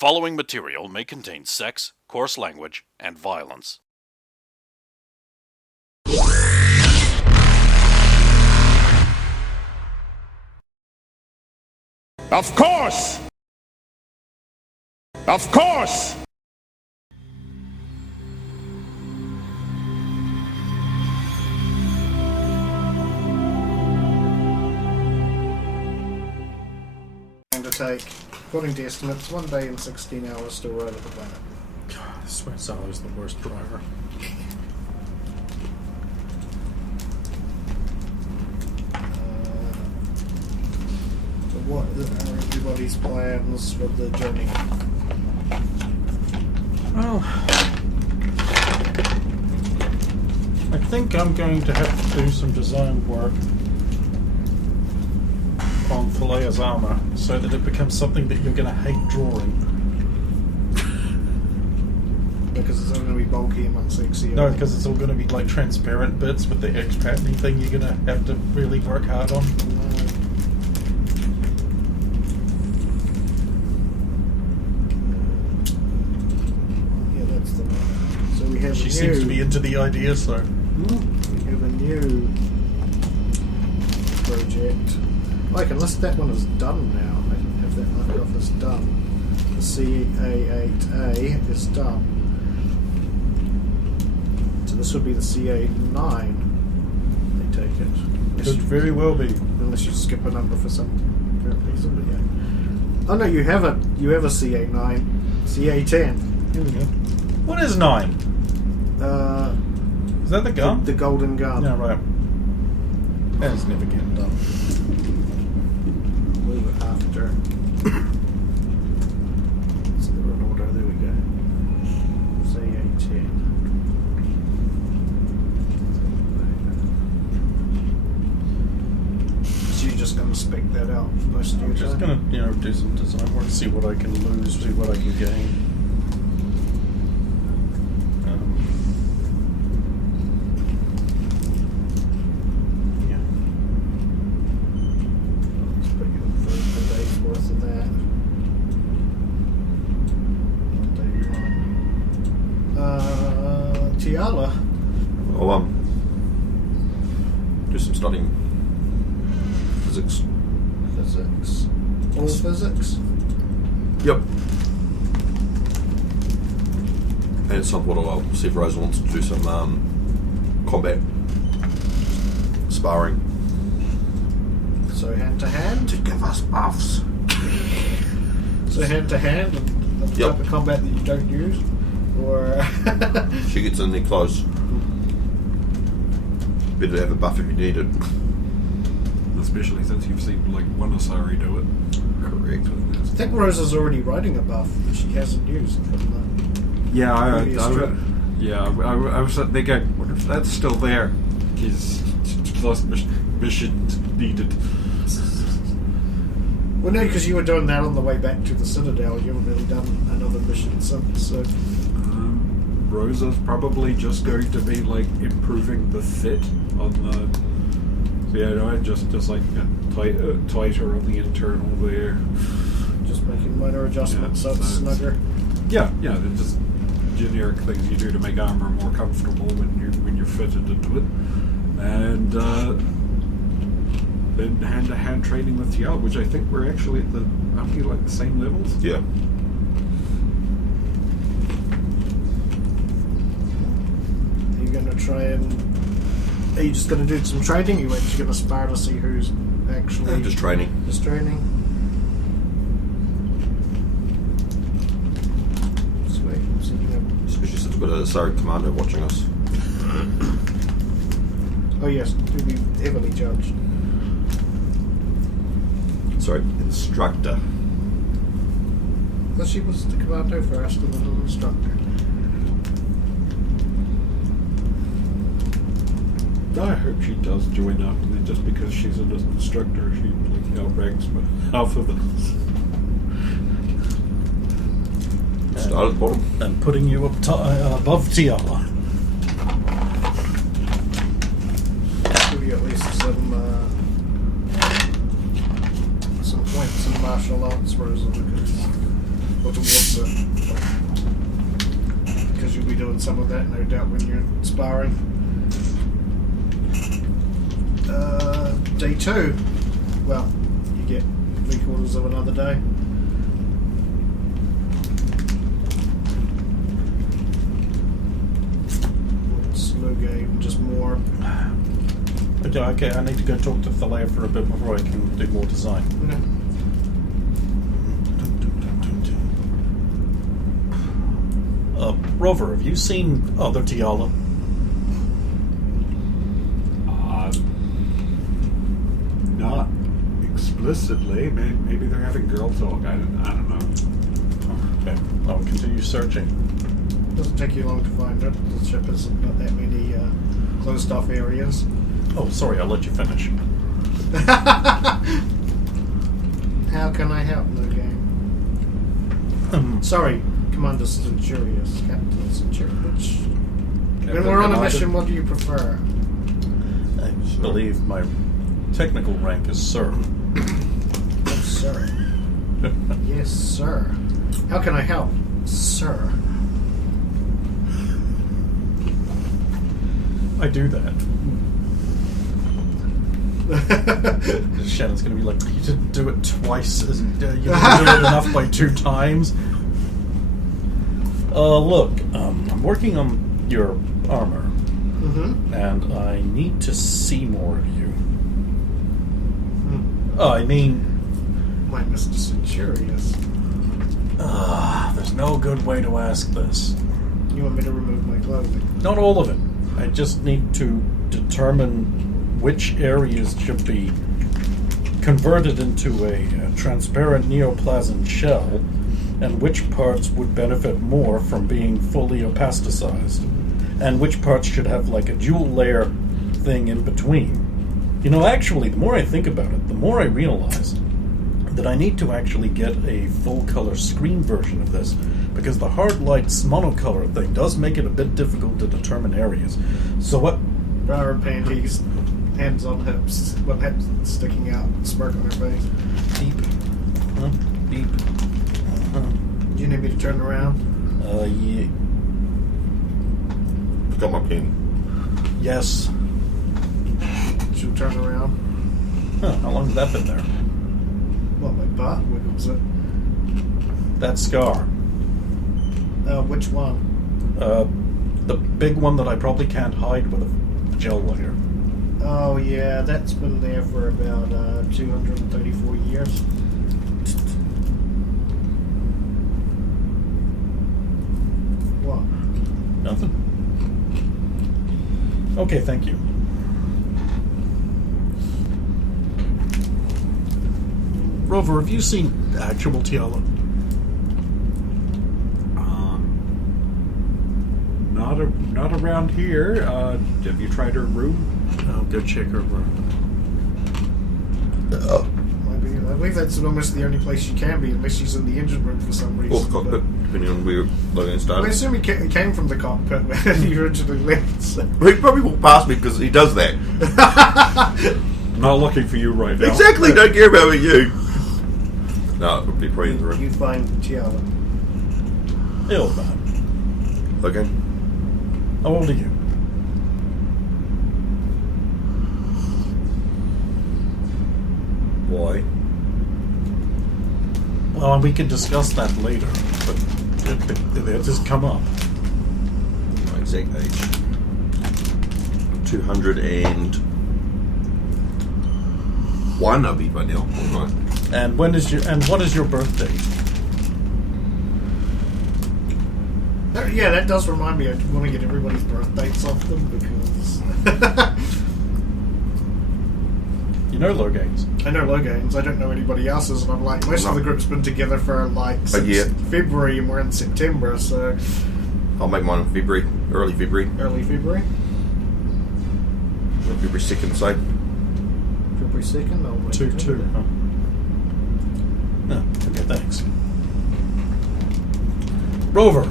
following material may contain sex, coarse language, and violence. Of course! Of course! Going to take, according to estimates, 1 day and 16 hours to arrive at the planet. I swear Salah's the worst driver. So what are everybody's plans for the journey? Well, I think I'm going to have to do some design work on Thalea's armor so that it becomes something that you're going to hate drawing. Because it's all going to be bulky and unsexy. No, because it's all going to be like transparent bits with the X patterning thing you're going to have to really work hard on. Yeah, that's the one. So we have She seems to be into the idea, so... We have a new project. Like, unless that one is done now. I can have that marked off as done. The CA8A is done. So this would be the CA9. I take it. Could very well be. Unless you skip a number for some reason, but yeah. Oh no, you have a CA9, CA10. Here we go. What is 9? Is that the gun? The golden gun. Yeah, right. That's never getting done. We were after. So they're in order. There we go. CA10. So you're just going to spec that out most of your I'm just time? going to, do some design work, see what I can lose, see what I can gain. Let's put you in for a day's worth of that. 1 day one. Tiala. I'll do some studying. Physics. Physics. All physics? Yep. And at some point I'll see if Rose wants to do some combat sparring. So hand to hand? To give us buffs. So hand to hand, and the Yep. type of combat that you don't use? Or... She gets in there close. Better to have a buff if you need it. Especially since you've seen like one Asari do it. Correct. I think Rose is already riding a buff that she hasn't used from the Yeah, I previous was thinking, what if that's still there? Because last mission needed. Well, no, because you were doing that on the way back to the Citadel. You haven't really done another mission since, so... Rosa's probably just going to be like improving the fit on the. Yeah, no, just like tighter on the internal there. Just making minor adjustments so Yeah, it's so it's- snugger. Yeah, they're just generic things you do to make armor more comfortable when you're fitted into it, and then hand-to-hand training with TL, which I think we're actually at aren't we like the same levels? Yeah. Are you going to try and... Are you just going to do some training? Or are you actually going to spar to see who's actually... Just training. Just training? Sweet. So you can Especially since we've got a Asari commander watching us. have... Oh yes, to be heavily judged. Sorry, instructor. But she was the commando first and then an instructor. I hope she does join up, and then just because she's an instructor, she like outranks half of us. Start at the bottom. And putting you up above Tiala. Give you at least some points in martial arts, Rosa, because or towards it. Because you'll be doing some of that, no doubt, when you're sparring. Day 2. Well, you get 3/4 of another day. Slow game, just more. Okay, I need to go talk to Thalia for a bit before I can do more design. No. Rover, have you seen other Tiala? Not explicitly. Maybe they're having girl talk. I don't know. Okay, I'll continue searching. Doesn't take you long to find it. The ship has not that many closed off areas. Oh, sorry, I'll let you finish. How can I help, no game? Sorry, Commander Centurious, Captain Centurious. When we're on a mission, what do you prefer? I believe my technical rank is Sir. Yes, sir. Yes, sir. How can I help, sir? I do that. Shannon's going to be like, you didn't do it twice. You didn't do it enough by 2 times. Look, I'm working on your armor, and I need to see more of you. I mean... My Mr. Centurious. There's no good way to ask this. You want me to remove my clothing? Not all of it. I just need to determine which areas should be converted into a transparent neoplasm shell, and which parts would benefit more from being fully opasticized, and which parts should have like a dual layer thing in between. You know, actually, the more I think about it, the more I realize that I need to actually get a full color screen version of this, because the hard lights monocolor thing does make it a bit difficult to determine areas. So what? Bra and panties, hands on hips, one hip sticking out, smirk on her face. Beep. Beep. Do you need me to turn around? Yeah. Got my pen. Yes. She'll turn around. Huh, how long has that been there? What, my butt wiggles it? That scar. Which one? The big one that I probably can't hide with a gel layer. Oh yeah, that's been there for about 234 years. What? Nothing. Okay, thank you. Rover, have you seen actual Tiala? Not around here. Have you tried her room? I'll go check her room. I believe that's almost the only place she can be, unless she's in the engine room for some reason. Or the cockpit, depending on where Logan I started. assume he came from the cockpit when he originally left. So. He probably walked past me because he does that. Not looking for you right now. Exactly, don't care about you. No, it would be probably in the room. You find Tiala. Ill, man. Okay. How old are you? Why? Well, we can discuss that later, but it has come up. My exact age. 201 I'll be by now. Right. And what is your birthday? Yeah, that does remind me. I want to get everybody's birth dates off them because You know Logains. I know Logains. I don't know anybody else's, and I'm like, most of the group's been together for like since February, and we're in September, so I'll make mine in February, early February. early February. February 2nd, say. February 2nd. I'll make 2-2. it. Huh? No, okay, thanks. Rover,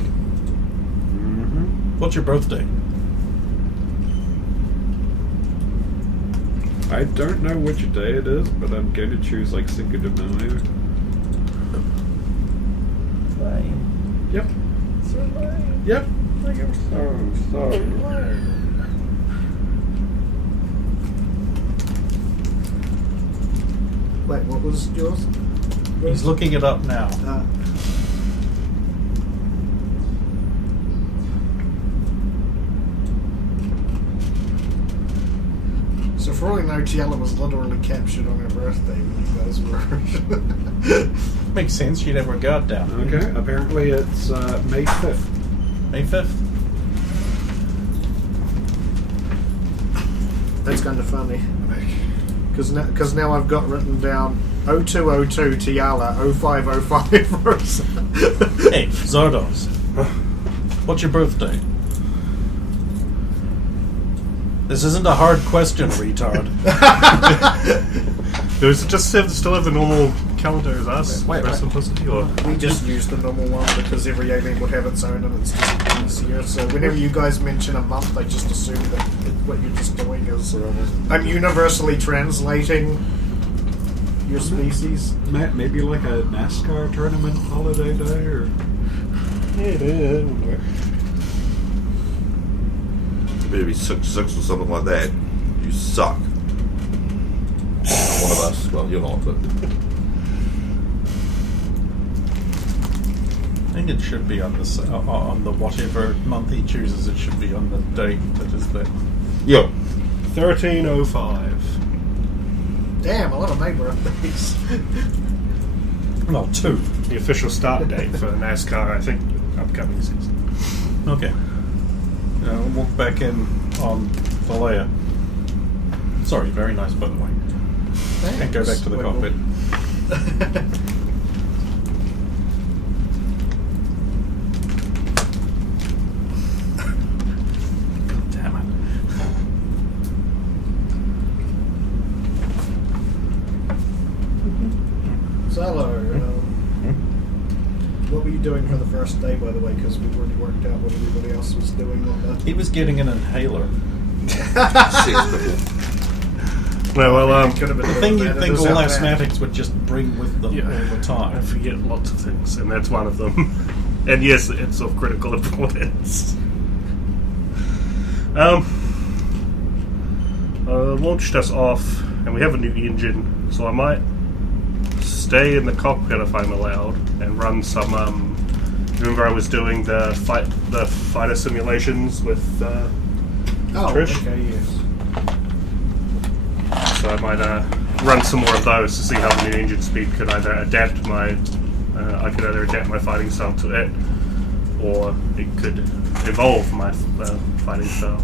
what's your birthday? I don't know which day it is, but I'm going to choose like Cinco de Mayo. Yep. Yep. I am so lame. Wait, what was yours? He's looking it up now. So for all we know, Tiala was literally captured on her birthday when you guys were... Makes sense. She'd have her guard down. Okay. Apparently it's May 5th. May 5th. That's kind of funny. Because now I've got written down 0202 Tiala 0505 Rosa. Hey, Zardos. What's your birthday? This isn't a hard question, retard. Does it just still have the normal calendar as us? Wait, for right. simplicity, or We just use the normal one because every alien would have its own and it's just easier. So whenever you guys mention a month, I just assume that what you're just doing is... I'm universally translating your species. Maybe like a NASCAR tournament holiday day, or yeah, would work. Maybe 6-6 or something like that. You suck. One of us. Well, you're not, but I think it should be on the whatever month he chooses. It should be on the date that is there. yeah. 1305. Damn, a lot of my birthdays. Well, 2. The official start date for NASCAR, I think, upcoming season. Okay. We'll walk back in on Valleja. Sorry, very nice, by the way. Thanks. And go back to the cockpit. Damn it. So, hello. What were you doing for the first day, by the way? Because we've already worked out what everybody else was doing on the... He was getting an inhaler. Well, Could have been The doing thing that. you'd It think is all out there. asthmatics would just bring with them all the I time. forget lots of things, and that's one of them. And yes, it's of critical importance. Launched us off, and we have a new engine, so I might stay in the cockpit if I'm allowed, and run some. Remember, I was doing the fighter simulations with Trish. Okay, yes. So I might run some more of those to see how the new engine speed could either adapt my. I could either adapt my fighting style to it, or it could evolve my fighting style.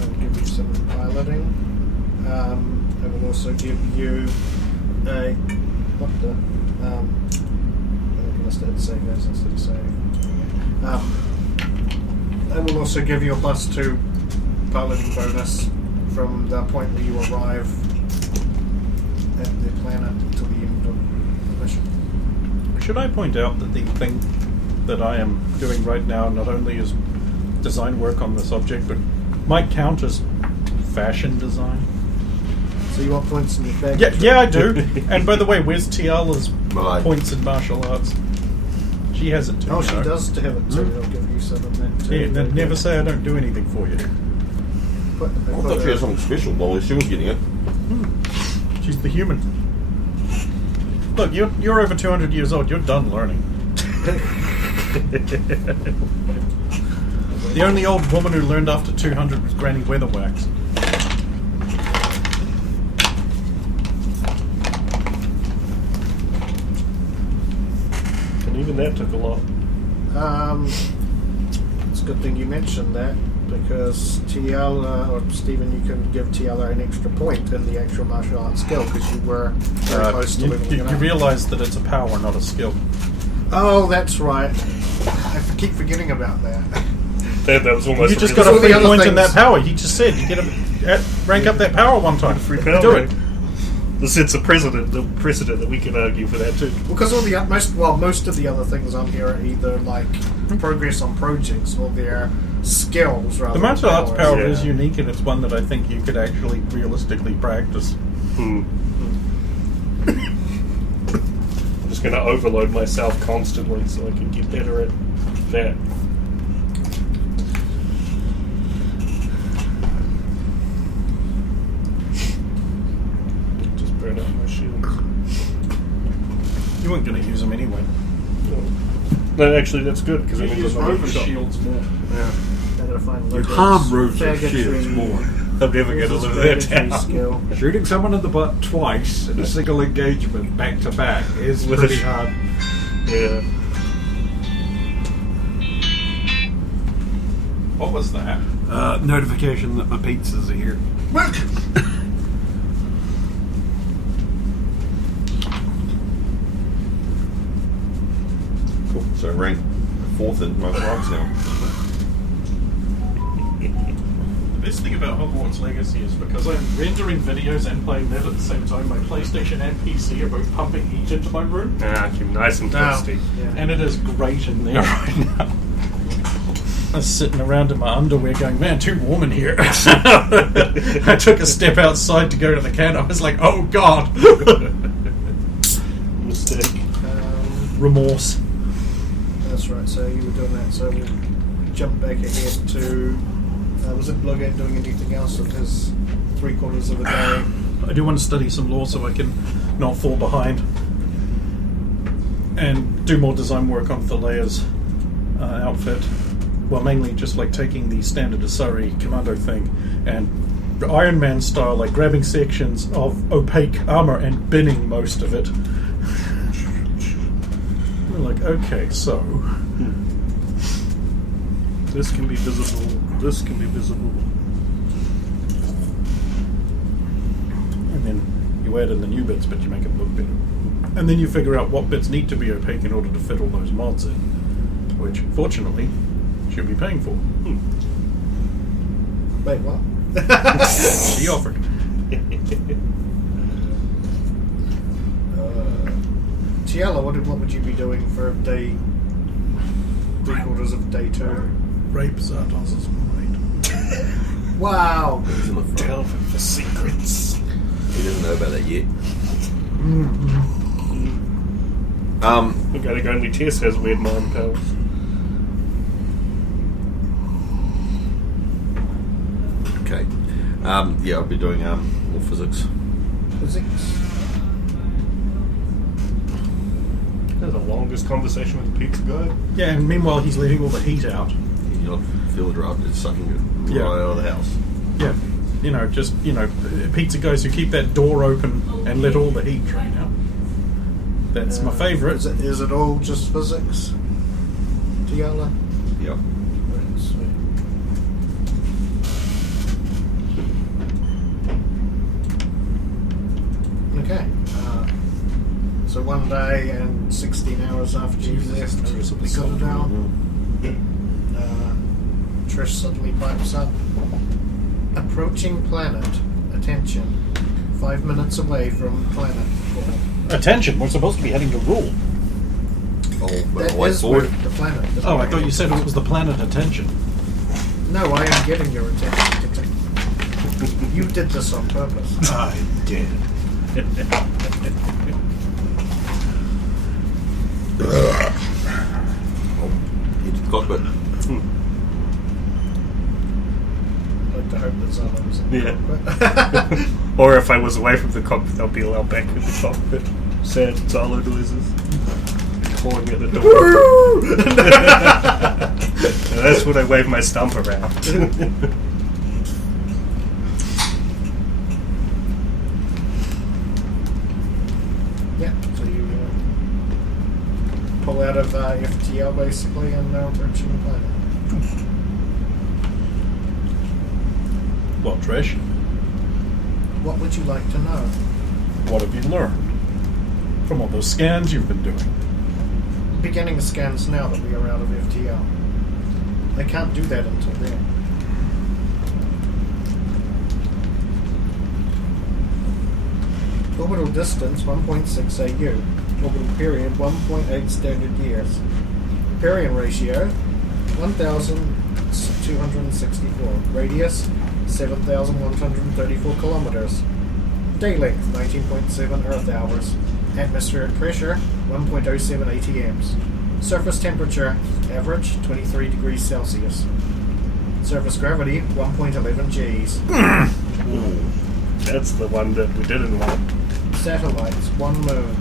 I'll give you some piloting. I will also give you a... What the... I must have save as instead of save. I will also give you a +2 piloting bonus from the point where you arrive at the planet until the end of the mission. Should I point out that the thing that I am doing right now not only is design work on this object, but might count as fashion design? So you want points in your bag? Yeah, I do. And by the way, where's Tiala's Right. points in martial arts? She has it too. Oh, you she know. does have it too. I'll give you some of that too. Yeah, then never say I don't do anything for you. Put, I thought she had something special. Well, she was getting it. She's the human. Look, you're over 200 years old. You're done learning. The only old woman who learned after 200 was Granny Weatherwax. And even that took a lot. It's a good thing you mentioned that because Tiala or Stephen, you can give Tiala an extra point in the actual martial arts skill because you were very close to leveling You it up. realise that it's a power, not a skill. Oh, that's right. I keep forgetting about that. That was almost You just a got all a the free other point in things. that power. You just said you get a rank up that power one time. free power. Do it. The sense of precedent that we can argue for that too. Because all the most of the other things on here are either like progress on projects or they're skills rather The than martial arts powers. power Yeah. is unique, and it's one that I think you could actually realistically practice. Just just going to overload myself constantly so I can get better at that. Just burn out my shields. You weren't going to use them anyway. No, actually, that's good because it You means use I'm not rover getting shot. shields more. Yeah. I gotta find You loads of harm rovers faggotry, shields more. I'm never going to loads of live that faggotry down. skill. Shooting someone in the butt twice in a single engagement back to back is With pretty a- hard. Yeah. What was that? Notification that my pizzas are here. Cool. So rank 4th in most ranks now. The best thing about Hogwarts Legacy is because I'm rendering videos and playing that at the same time, my PlayStation and PC are both pumping heat into my room, Keep nice and toasty. Yeah. and it is great in there right now. I was sitting around in my underwear going, man, too warm in here. I took a step outside to go to the can. I was like, oh God. Mistake. Remorse. That's right, so you were doing that, so we'll jump back ahead to... was it Blogate doing anything else of his 3/4 of a day? I do want to study some law so I can not fall behind. And do more design work on Thalea's outfit. Well, mainly just like taking the standard Asari commando thing and Iron Man style, like grabbing sections of opaque armor and binning most of it. We're like, okay, so This can be visible. This can be visible. and then you add in the new bits, but you make it look better. And then you figure out what bits need to be opaque in order to fit all those mods in, which, fortunately, she'll be paying for. Wait, what? She offered. Tiala, what would you be doing for day... 3/4 of day 2? Rape Zardos' mind. Wow! He's in the front. Delving for secrets. He doesn't know about that yet. I gotta go. Only Tess has weird mind powers. Okay. Yeah, I'll be doing more physics. Physics? That's the longest conversation with the pizza guy. Yeah, and meanwhile he's letting all the heat out. You'll feel the draft is sucking it Yeah. right out of the house. Yeah, pizza guys who keep that door open and let all the heat drain out. That's my favourite. Is it all just physics? Tiala? Yep. Right, sweet. Okay. So one day and 16 hours after you left the Citadel, Trish suddenly pipes up. Approaching planet. Attention. 5 minutes away from planet. Attention, we're supposed to be heading to Rule. Oh, That but wait is forward. where the planet. Oh, I thought you said it was the planet Attention. No, I am getting your attention. You did this on purpose. I did. Into the cockpit. I'd like to hope that Zala was in the Yeah. cockpit. Or if I was away from the cockpit, I'll be allowed back in the cockpit. Sad Zalo noises. Clawing at the door. And that's when I wave my stump around. Yeah, so you pull out of FTL basically and now approaching the planet. Well, Trish, What would you like to know? what have you learned from all those scans you've been doing? Beginning scans now that we are out of FTL. They can't do that until then. Orbital distance 1.6 AU. Orbital period 1.8 standard years. Period ratio 1,264. Radius 7,134 kilometers. Day length 19.7 Earth hours. Atmospheric pressure 1.07 atms. Surface temperature average 23 degrees Celsius. Surface gravity 1.11 Gs. That's the one that we didn't want. Satellites 1 moon.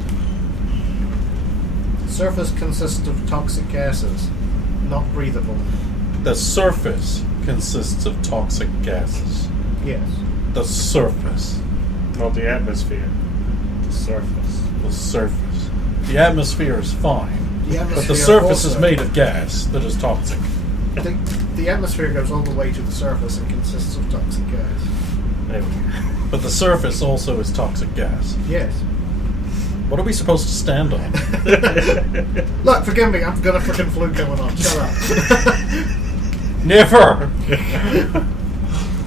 Surface consists of toxic gases, not breathable. The surface consists of toxic gases. Yes. The surface. Not the atmosphere. The surface. The surface. The atmosphere is fine. The But the atmosphere surface is also- made of gas that is toxic. The atmosphere goes all the way to the surface and consists of toxic gas. There we go. But the surface also is toxic gas. Yes. What are we supposed to stand on? Look, forgive me, I've got a freaking flu going on. Shut up. Never!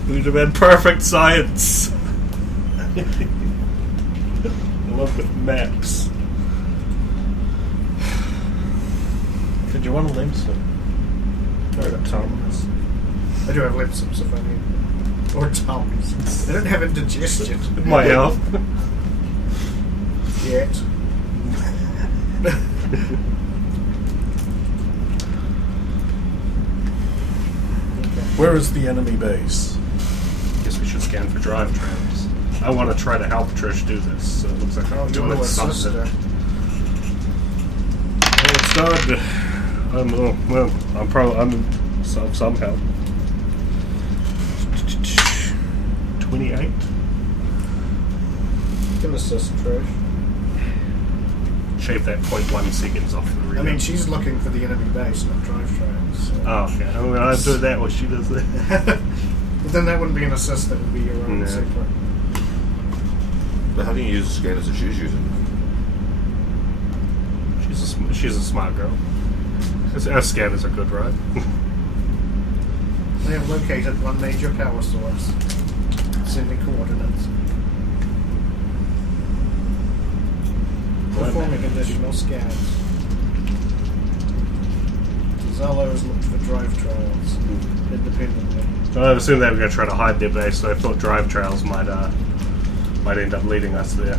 We'd have been perfect science. I love with maps. Did you want a limb slip? Or Thomas. I do have lip sips if I need. Or Tums. I don't have indigestion. My health. Yet. Where is the enemy base? Guess we should scan for drive trails. I want to try to help Trish do this, so it looks like I'm You want doing to assist something. her? Well, it's done. I'm some help. 28. You can assist Trish. Shave that 0.1 seconds off the read. I mean, she's looking for the enemy base, not drive trails. So. Oh, okay. I mean, I do that while she does that. But then that wouldn't be an assist, that would be your own No. secret. But how can you use the scanners that she's using? She's a smart girl. Our scanners are good, right? They have located one major power source. Sending coordinates. Performing additional scans. Zalo's looked for drive trails independently. I assume they were going to try to hide their base, so I thought drive trails might end up leading us there.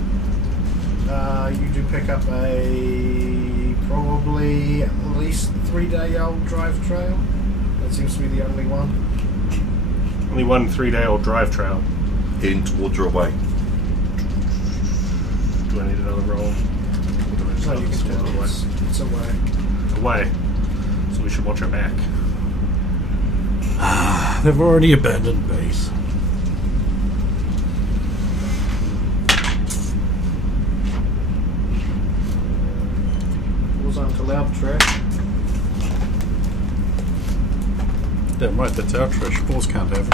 You do pick up a probably at least 3-day-old drive trail. That seems to be the only one. Only one 3-day-old drive trail. Heading towards your way. Do I need another roll? Or do I just No, have you to can swirl tell it's away. away? So we should watch our back. They've already abandoned base. Was on to loud track. Damn right, that's our trash. Fools can't have it.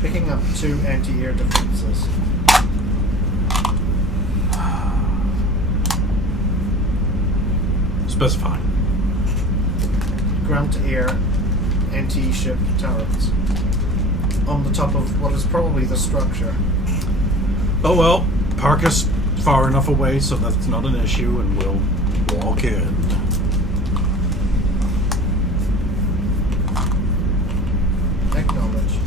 Picking up 2 anti-air defenses. Specify. Ground-to-air anti-ship turrets. On the top of what is probably the structure. Oh well, park us far enough away so that's not an issue and we'll walk in. Acknowledge.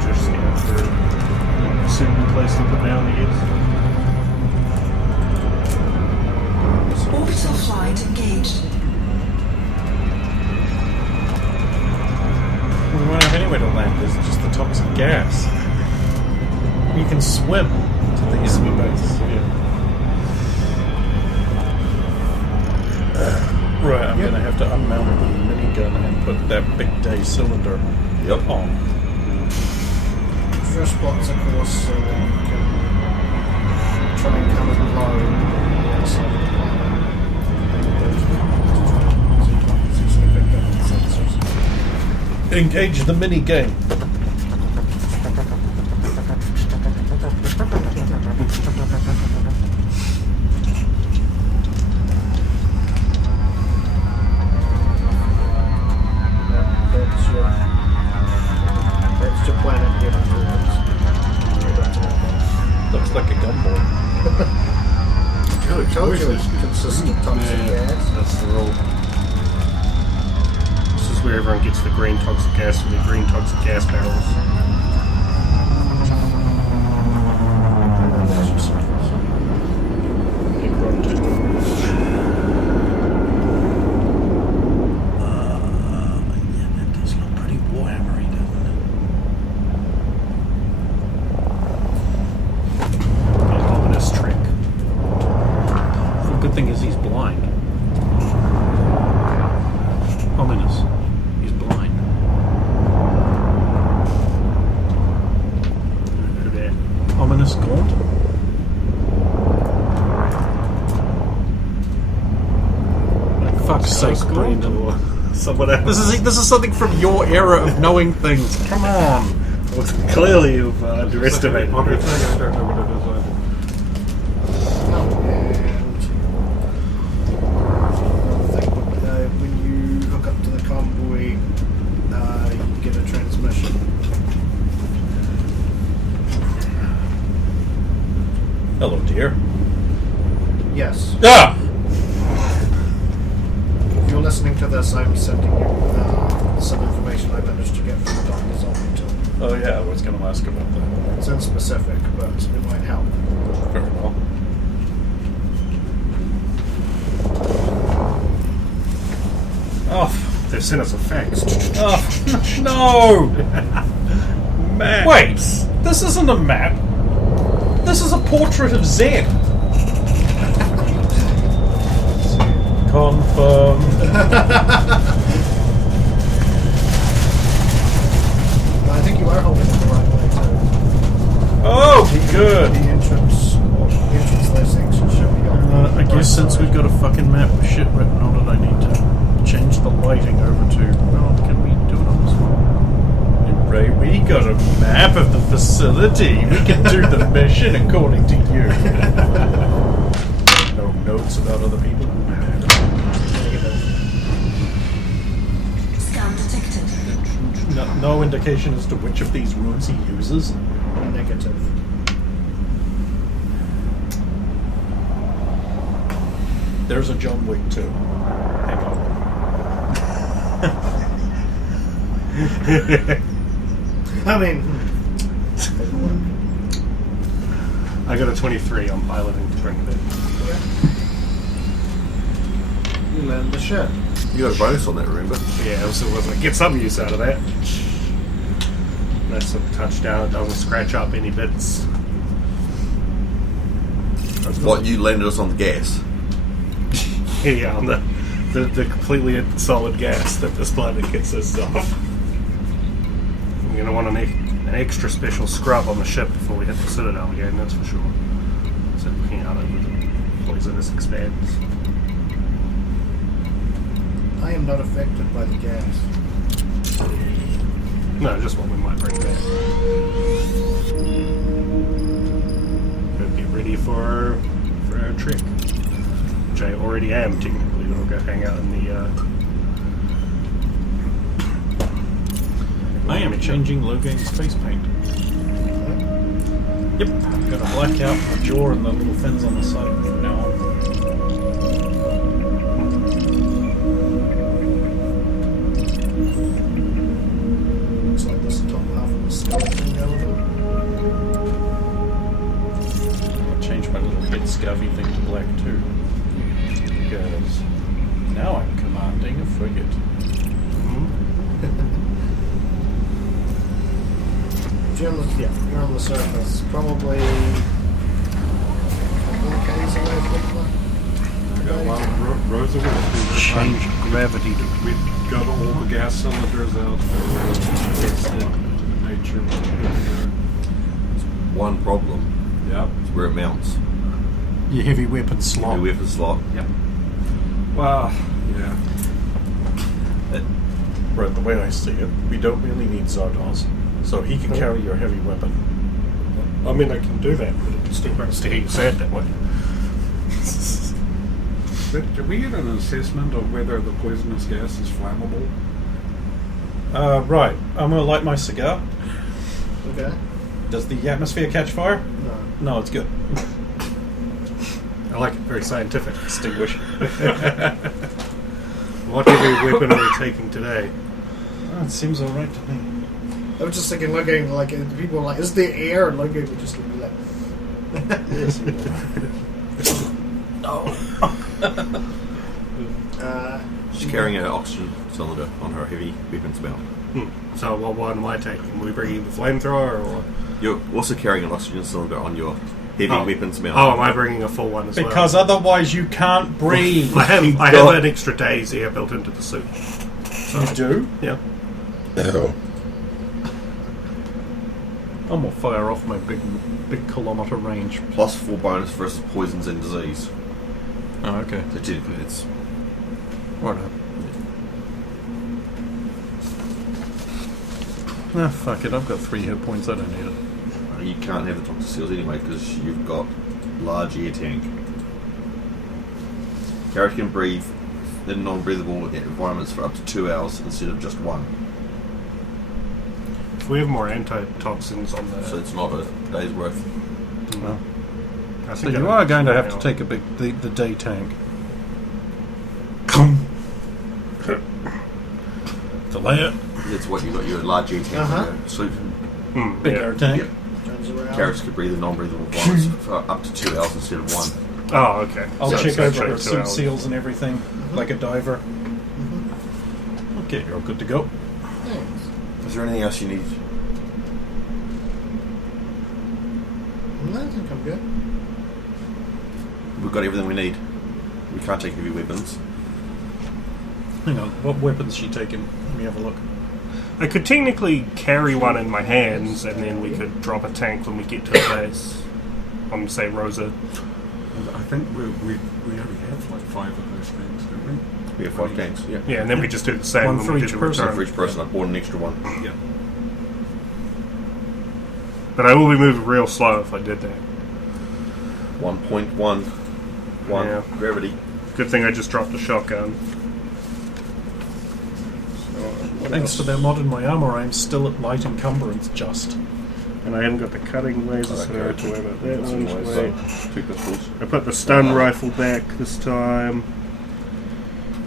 Just scan for suitable place to put down these. Orbital flight engaged. We won't have anywhere to land. There's just the toxic gas. You can swim to the enemy base. Right, I'm gonna have to unmount the minigun and put that big day cylinder Yep. on. First spots, of course, so that you can try and come in low on the outside of the planet. And those so you can easily pick up the sensors. Engage the mini game. That's your planet here. Looks like a gunboat. Told you it's green toxic gas for the green toxic gas barrels. Necron 2. Yeah, that does look pretty Warhammery, doesn't it? An ominous trick. The good thing is he's blind. Ominous. He's blind. Who there? Ominous Gaunt? Like, fuck's sake, Brandon. Or someone else? This is something from your era of knowing things. Come on. Well, clearly you've underestimated I don't me. know what it is either. When you hook up to the convoy, you get a transmission. Hello, dear. Yes. Ah! If you're listening to this, I'm sending you some information I managed to get from the doctor's office. Oh yeah, I was going to ask about that. It's unspecific, but it might help. Very well. Oh, They've sent us a fax. oh no! Wait, this isn't a map. This is a portrait of Zed. Confirm. I think you are holding it the right way too. Oh, good. The entrance section should be on. I guess since we've got a fucking map with shit written on it, I need to change the lighting over to. Well, can we do it on this one? Ray, we got a map of the facility. We can do the mission according to you. No notes about other people. Scan detected. No indication as to which of these rooms he uses. Negative. There's a John Wick too. Hang on. I mean, I got a 23 on piloting to bring it in. you land the ship. You got a bonus on that, remember? Yeah, so it was like, get some use out of that. Nice little touchdown. It doesn't scratch up any bits. What, you landed us on the gas? Yeah, on the completely solid gas that this planet consists of. You're going to want an extra special scrub on the ship before we hit the Citadel again, that's for sure. So looking out over the poisonous expanse. I am not affected by the gas. No, just what we might bring back. But get ready for our trick. Which I already am, technically. We'll go hang out in the... I am changing Logain's face paint. Yep, I'm gonna black out the jaw and the little fins on the side from now on. Looks like this top half of the skeleton element. I'll change my little head scabby thing to black too. Because now I'm commanding a frigate. You're on the surface. Probably a couple of Ks away from I got a lot of rows of whiskey. change gravity to... We've got all the gas cylinders out. It's the nature of One problem. Yep. It's where it mounts. Your heavy weapon slot. New weapon slot. Yep. Well, yeah. Right, the way I see it, we don't really need Zardoz. So he can carry your heavy weapon. I mean, I can do that, but it still hurts to hear you say it that way. Did we get an assessment of whether the poisonous gas is flammable? Right, I'm gonna light my cigar. Okay. Does the atmosphere catch fire? No. No, it's good. I like it, very scientific. Extinguish. What heavy weapon are we taking today? It seems alright to me. I was just thinking, looking like people are like, "Is there air?" And looking, we just be like, Yes. She's carrying an oxygen cylinder on her heavy weapons belt. So what one am I taking? Are we bringing the flamethrower or? You're also carrying an oxygen cylinder on your heavy weapons mount. Oh, am I bringing a full one as well? Because otherwise you can't breathe. I have an extra days here built into the suit. So, You do? yeah. I'm gonna fire off my big kilometre range. Plus 4 bonus versus poisons and disease. Oh, okay. So technically it's... What up? Ah, fuck it. I've got 3 hit points. I don't need it. You can't have the toxic seals anyway because you've got large air tank. Carrot can breathe in non-breathable environments for up to 2 hours instead of just 1. If we have more antitoxins on So the... it's not a day's worth. Well, I so think you I- are going to have to take a the day tank. Come. Delay it. That's what you got, your large air tank. Uh-huh. So Big yeah. air tank. Yeah. turns around. Carrots could breathe in non-breathable environments for up to 2 hours instead of 1. Oh, okay. I'll So check it's over actually her 2 suit hours. seals and everything, like a diver. Okay, you're all good to go. Thanks. Is there anything else you need? No, I think I'm good. We've got everything we need. We can't take heavy weapons. Hang on, what weapons is she taking? Let me have a look. I could technically carry one in my hands, and then we could drop a tank when we get to the base. On, say, Rosa. I think we only have like 5 of those things, don't we? We have 5 tanks. Yeah. Yeah, and then we just do the same One when for we do each the person. return. For each person, I bought an extra one. Yeah. But I will be moving real slow if I did that. 1.1. Yeah. Gravity. Good thing I just dropped a shotgun. Thanks to that mod in my armor, I'm still at light encumbrance just. And I haven't got the cutting laser, so I don't have to worry about that one. Wait. 2 pistols. I put the stun rifle back this time.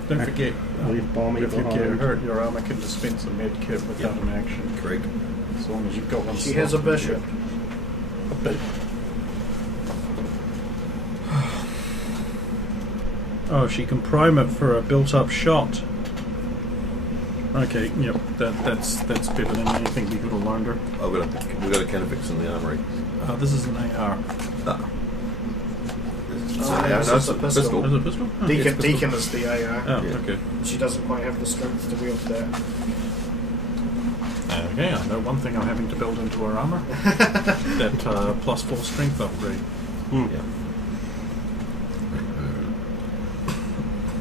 Don't forget, Leave bombing if you get behind. hurt, your armor can dispense a med kit without an action. Correct. As long as you've got one. She has a slot. bishop. A bit. Oh, she can prime it for a built-up shot. Okay, yep, that's better than anything we could have learned her. We've got a canifix in the armory. This is an AR. Ah. yeah, No, it's a pistol. Is it a pistol? Oh, Deacon, it's a pistol. Deacon is the AR. Oh, Yeah. okay. She doesn't quite have the strength to wield that. Okay, I know one thing I'm having to build into her armor. That +4 strength upgrade. Yeah.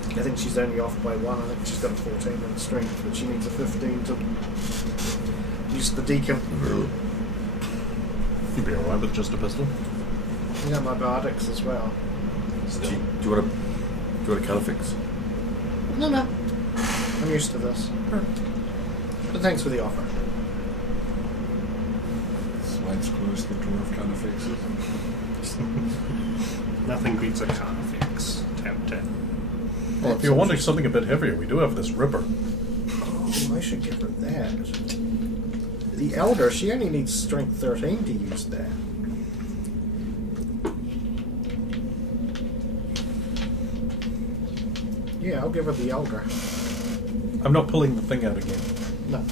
I think she's only off by 1. I think she's got a 14 in strength, but she needs a 15 to use the Deacon. You'd be alright with just a pistol. I got my bardics as well. Do you want a canifix? No. I'm used to this. But thanks for the offer. Slides close the door of canifixes. Nothing beats a carnifex. Tap, tap. Well, if you're wanting something a bit heavier, we do have this Ripper. Oh, I should give her that. The Elder, she only needs strength 13 to use that. Yeah, I'll give her the Elder. I'm not pulling the thing out again. No.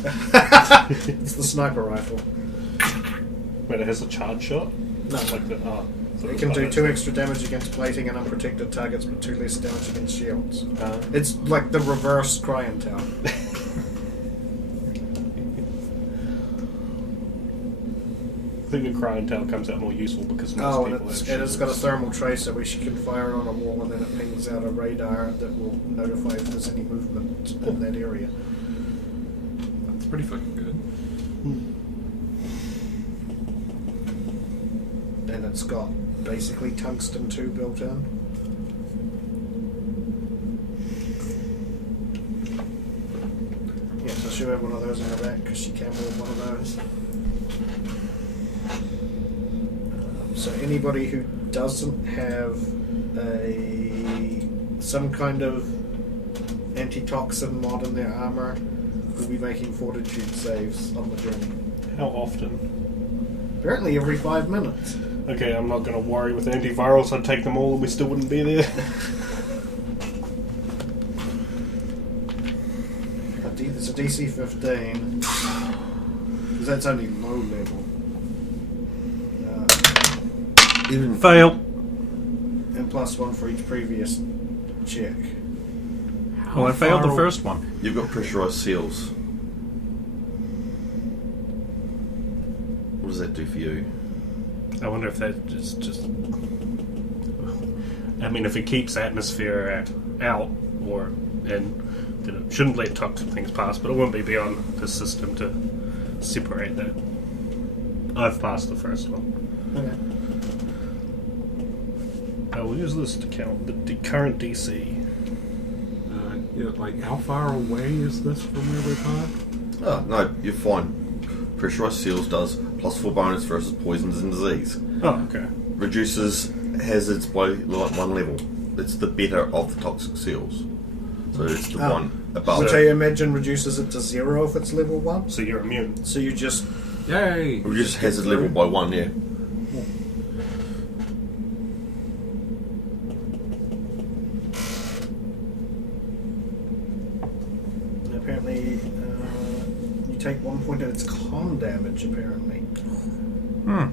It's the sniper rifle. Wait, it has a charge shot? No. Like the, It can do 2 extra damage against plating and unprotected targets, but 2 less damage against shields. It's like the reverse Cryon Tower. I think the Crying Tail comes out more useful because most Oh, and people have it's got a shooters. thermal tracer where she can fire it on a wall and then it pings out a radar that will notify if there's any movement in that area. That's pretty fucking good. And it's got basically tungsten 2 built in. Yeah, so she'll have one of those in her back because she can wield one of those. So anybody who doesn't have some kind of antitoxin mod in their armor will be making fortitude saves on the journey. How often? Apparently every 5 minutes. Okay, I'm not going to worry with antivirals. I'd take them all and we still wouldn't be there. It's a DC 15. Because that's only low level. Even Fail. And +1 for each previous check. Oh, I failed the first one. you've got pressurized seals. What does that do for you? I wonder if that just. I mean, if it keeps atmosphere out, then it shouldn't let toxic things pass, but it won't be beyond the system to separate that. I've passed the first one. Okay. I will use this to count the current DC. Yeah, like how far away is this from where we are? Oh, no, you're fine. Pressurized seals does +4 bonus versus poisons and disease. Oh, okay. Reduces hazards by like 1 level. It's the better of the toxic seals. So it's the one above. Which I imagine reduces it to 0 if it's level 1. So you're immune. So you just... Yay! Reduces hazard level by 1, yeah. And apparently, you take 1 point of its con damage, apparently. Hmm.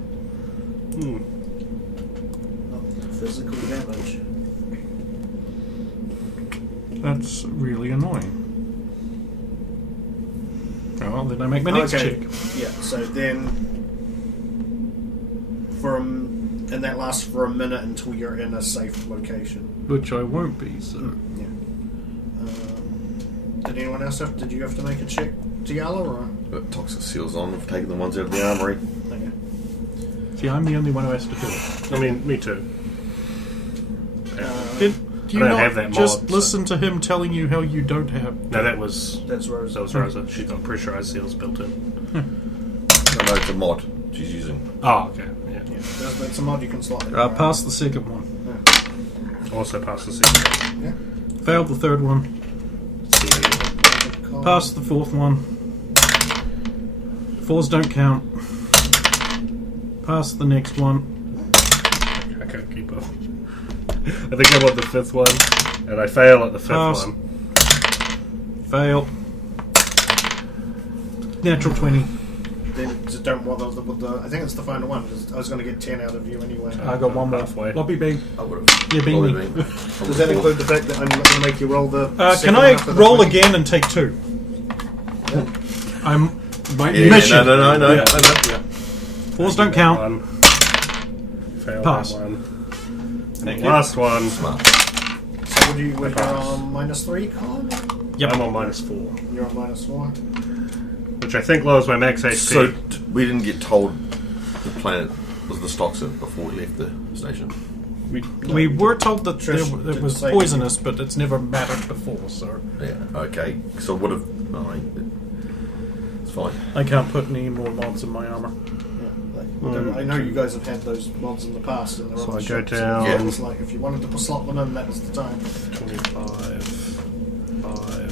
Not physical damage. That's really annoying. Oh, well, then I make my next check. Yeah, so then... And that lasts for a minute until you're in a safe location. Which I won't be, so... Yeah. Did anyone else did you have to make a check, Tiala, or? Got toxic seals on. We've taken the ones out of the armory. Okay. See, I'm the only one who has to do it. I mean, me too. Did you I don't not have that just mod, so- listen to him telling you how you don't have... No, that was That's Rosa. She's got pressurized seals built in. No, it's a mod she's using. Oh, okay. Yeah. Yeah, that's a mod you can slot in. Pass the second one. Also pass the second. Yeah. Failed the third one. Pass the fourth one. Fours don't count. Pass the next one. I can't keep up. I think I'm on the fifth one, and I fail at the fifth Pass. one. Fail. Natural 20. Then just don't bother with the. I think it's the final one. 'Cause I was going to get 10 out of you anyway. I got one more. Halfway. Lobby B. I would have. Yeah, being me. Does that include the fact that I'm not going to make you roll the? Can second I one after the roll 20? again and take 2? I'm... Might Yeah, Mission. no. Yeah. Fours don't count. One. Fail Pass. that one. Thank And you. last one. Smart. So would you're on -3, Colin? Yep. I'm on -4, You're on -4. which I think lowers my max HP. So we didn't get told the planet was the Stockson before we left the station. We were told that Trish it didn't was say poisonous, but it's never mattered before, so Yeah. Okay. So would have. No, it's fine. I can't put any more mods in my armor. I know you guys have had those mods in the past, and they're So on the I go ship, down- So it's like if you wanted to slot them in, that was the time. 25, 5,